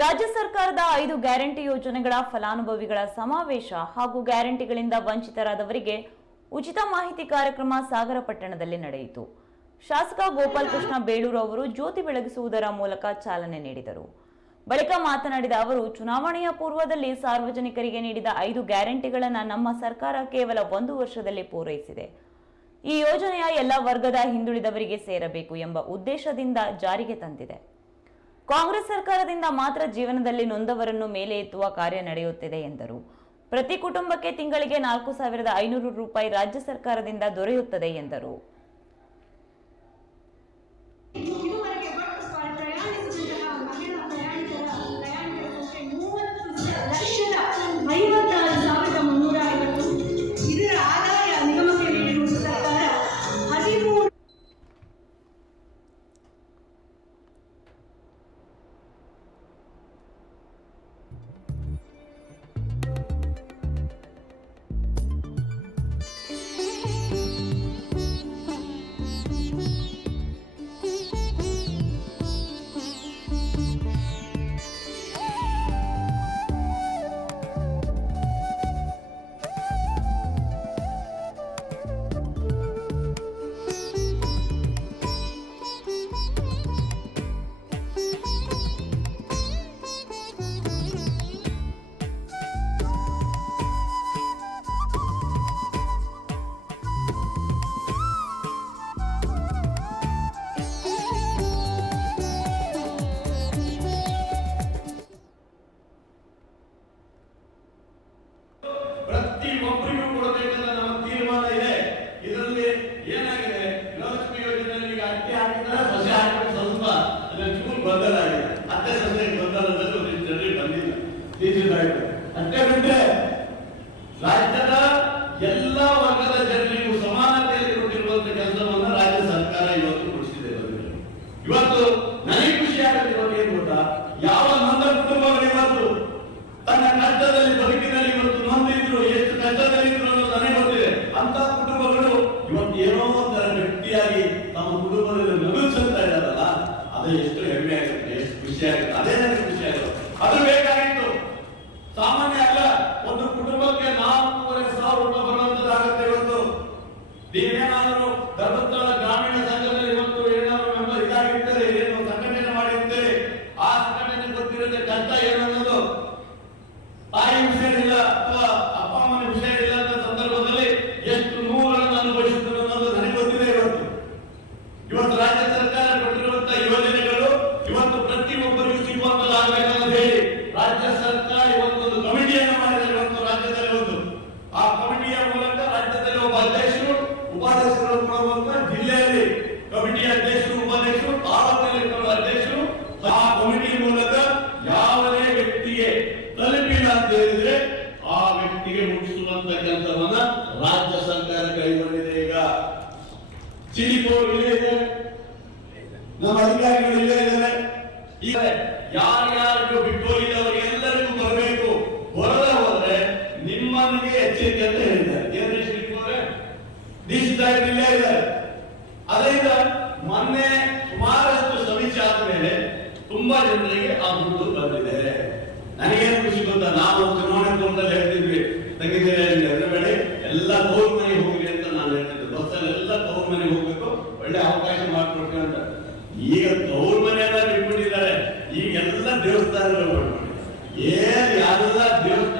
ರಾಜ್ಯ ಸರ್ಕಾರದ ಐದು ಗ್ಯಾರಂಟಿ ಯೋಜನೆಗಳ ಫಲಾನುಭವಿಗಳ ಸಮಾವೇಶ ಹಾಗೂ ಗ್ಯಾರಂಟಿಗಳಿಂದ ವಂಚಿತರಾದವರಿಗೆ ಉಚಿತ ಮಾಹಿತಿ ಕಾರ್ಯಕ್ರಮ ಸಾಗರಪಟ್ಟಣದಲ್ಲಿ ನಡೆಯಿತು. ಶಾಸಕ ಗೋಪಾಲ್ ಕೃಷ್ಣ ಬೇಳೂರು ಅವರು ಜ್ಯೋತಿ ಬೆಳಗಿಸುವುದರ ಮೂಲಕ ಚಾಲನೆ ನೀಡಿದರು. ಬಳಿಕ ಮಾತನಾಡಿದ ಅವರು, ಚುನಾವಣೆಯ ಪೂರ್ವದಲ್ಲಿ ಸಾರ್ವಜನಿಕರಿಗೆ ನೀಡಿದ ಐದು ಗ್ಯಾರಂಟಿಗಳನ್ನು ನಮ್ಮ ಸರ್ಕಾರ ಕೇವಲ ಒಂದು ವರ್ಷದಲ್ಲಿ ಪೂರೈಸಿದೆ. ಈ ಯೋಜನೆಯ ಎಲ್ಲ ವರ್ಗದ ಹಿಂದುಳಿದವರಿಗೆ ಸೇರಬೇಕು ಎಂಬ ಉದ್ದೇಶದಿಂದ ಜಾರಿಗೆ ತಂದಿದೆ. ಕಾಂಗ್ರೆಸ್ ಸರ್ಕಾರದಿಂದ ಮಾತ್ರ ಜೀವನದಲ್ಲಿ ನೊಂದವರನ್ನು ಮೇಲೆ ಎತ್ತುವ ಕಾರ್ಯ ನಡೆಯುತ್ತಿದೆ ಎಂದರು. ಪ್ರತಿ ಕುಟುಂಬಕ್ಕೆ ತಿಂಗಳಿಗೆ ನಾಲ್ಕು ಸಾವಿರದ ಐನೂರು ರೂಪಾಯಿ ರಾಜ್ಯ ಸರ್ಕಾರದಿಂದ ದೊರೆಯುತ್ತದೆ ಎಂದರು. ಅನ್ನೋದು ನನಗೆ ಗೊತ್ತಿದೆ ಅಂತ ಕುಟುಂಬಗಳು ಇವತ್ತು ಏನೋ ಒಂಥರ ವ್ಯಕ್ತಿಯಾಗಿ ತಮ್ಮ ಕುಟುಂಬದಲ್ಲಿ ನಗುತ್ತಾ ಇದ್ದಾರಲ್ಲ, ಅದು ಎಷ್ಟು ಹೆಮ್ಮೆ ಆಗುತ್ತೆ, ಎಷ್ಟು ಖುಷಿ ಆಗುತ್ತೆ. ಅದೇ ನನಗೆ ಖುಷಿ ಆಗುತ್ತೆ. ಅದು ಬೇಕಾಗಿತ್ತು. ಸಾಮಾನ್ಯ ಅಲ್ಲ, ಒಂದು ಕುಟುಂಬಕ್ಕೆ ನಾಲ್ಕೂವರೆ ಸಾವಿರ ರೂಪಾಯಿ ಬರುವಂತದ್ದಾಗುತ್ತೆ ಇವತ್ತು. ನೀವೇನಾದರೂ ಧರ್ಮಸ್ಥಳ ಆ ಮುಗಿಸುವಂತಕ್ಕಂಥವನ್ನ ರಾಜ್ಯ ಸರ್ಕಾರ ಕೈಗೊಂಡಿದೆ ಈಗ. ಚಿಲಿಪೋರ್ ಇಲ್ಲೇ ಇದೆ. ನಮ್ಮ ಅಧಿಕಾರಿಗಳು ಇಲ್ಲೇ ಇದ್ದಾರೆ. ಈಗ ಯಾರ್ಯಾರಿಗೂ ಬಿಟ್ಟು ಹೋಗಿದ್ದವರಿಗೆ ಎಲ್ಲರಿಗೂ ಬರಬೇಕು. ಬರದೆ ಹೋದ್ರೆ ನಿಮ್ಮನಿಗೆ ಎಚ್ಚರಿಕೆ ಅಂತ ಹೇಳಿದ್ದಾರೆ. ಏನ್ರಿ ಇಲ್ಲೇ ಇದ್ದಾರೆ. ಅದರಿಂದ ಮೊನ್ನೆ ಸುಮಾರಷ್ಟು ಸಮೀಕ್ಷೆ ಆದ್ಮೇಲೆ ತುಂಬಾ ಜನರಿಗೆ ಆ ದುಡ್ಡು ಬಂದಿದೆ. ನನಗೇನು ಖುಷಿ ಗೊತ್ತಾ? ನಾವು ದೇವಸ್ಥಾನಗಳು ಏನು ಯಾರೆಲ್ಲ ದೇವಸ್ಥಾನ